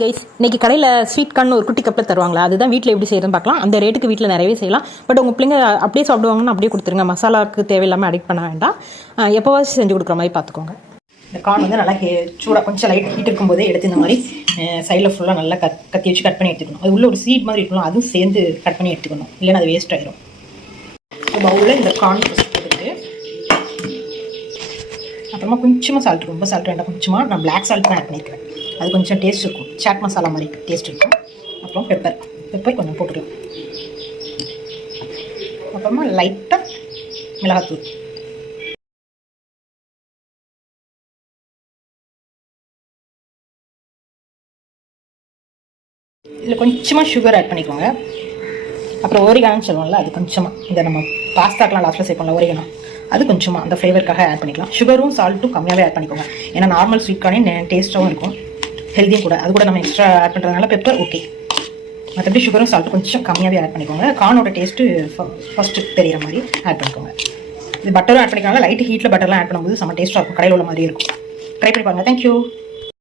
Guys, இன்னைக்கு கடையில் sweet corn ஒரு குட்டி கப்பில் தருவாங்களா, அதுதான் வீட்டில் எப்படி செய்யறதுன்னு பார்க்கலாம். அந்த ரேட்டுக்கு வீட்டில் நிறையவே செய்யலாம். பட் உங்கள் பிள்ளைங்க அப்படியே சாப்பிடுவாங்கன்னு அப்படியே கொடுத்துருங்க. மசாலாவுக்கு தேவையில்லாமல் அடிக்ட் பண்ண வேண்டாம். எப்போவாச்சும் செஞ்சு கொடுக்குற மாதிரி பார்த்துக்கோங்க. இந்த கார்ன் வந்து நல்லா சூடாக கொஞ்சம் லைட் ஹீட் இருக்கும்போதே எடுத்து இந்த மாதிரி சைடில் ஃபுல்லாக நல்லா கத்தி வச்சு கட் பண்ணி எடுத்துக்கணும். அது உள்ள ஒரு சீட் மாதிரி இருக்கணும், அதுவும் சேர்ந்து கட் பண்ணி எடுத்துக்கணும், இல்லைன்னா அது வேஸ்ட் ஆகிடும். பவுலில் இந்த கார்ன் போட்டுட்டு அப்புறமா கொஞ்சமாக சால்ட், ரொம்ப சால்ட் வேண்டாம், கொஞ்சமாக நான் பிளாக் சால்ட் தான் ஆட் பண்ணியிருக்கிறேன். அது கொஞ்சம் டேஸ்ட் இருக்கும், சாட் மசாலா மாதிரி டேஸ்ட் இருக்கும். அப்புறம் பெப்பர் கொஞ்சம் போட்டுக்கலாம். அப்புறமா லைட்டாக மிளகாத்தூள், இதில் கொஞ்சமாக சுகர் ஆட் பண்ணிக்கோங்க. அப்புறம் ஓரிகானு சொல்லுவோம்ல, அது கொஞ்சமாக இந்த நம்ம பாஸ்தாக்கெலாம் லாஸ்ட்டில் சேர்ப்போம்ல ஓரிகானோ, அது கொஞ்சமாக அந்த ஃப்ளேவருக்காக ஆட் பண்ணிக்கலாம். சுகரும் சால்ட்டும் கம்மியாகவே ஆட் பண்ணிக்கோங்க. ஏன்னா நார்மல் ஸ்வீட் கார்னே டேஸ்ட்டாகவும் இருக்கும், ஹெல்த்தியும் கூட. அது கூட நம்ம எக்ஸ்ட்ரா ஆட் பண்ணுறதுனால பெப்பர் ஓகே. மற்றபடி சுகரும் சால்ட்டும் கொஞ்சம் கம்மியாகவே ஆட் பண்ணிக்கோங்க. கார்னோட டேஸ்ட்டு ஃபஸ்ட்டு தெரிகிற மாதிரி ஆட் பண்ணிக்கோங்க. இது பட்டரும் ஆட் பண்ணிக்கோங்க. லைட் ஹீட்டில் பட்டர்லாம் ஆட் பண்ணும்போது செம்ம டேஸ்ட்டாக இருக்கும், கடையில் உள்ள மாதிரியே இருக்கும். ட்ரை பண்ணி பாருங்கள். தேங்க்யூ.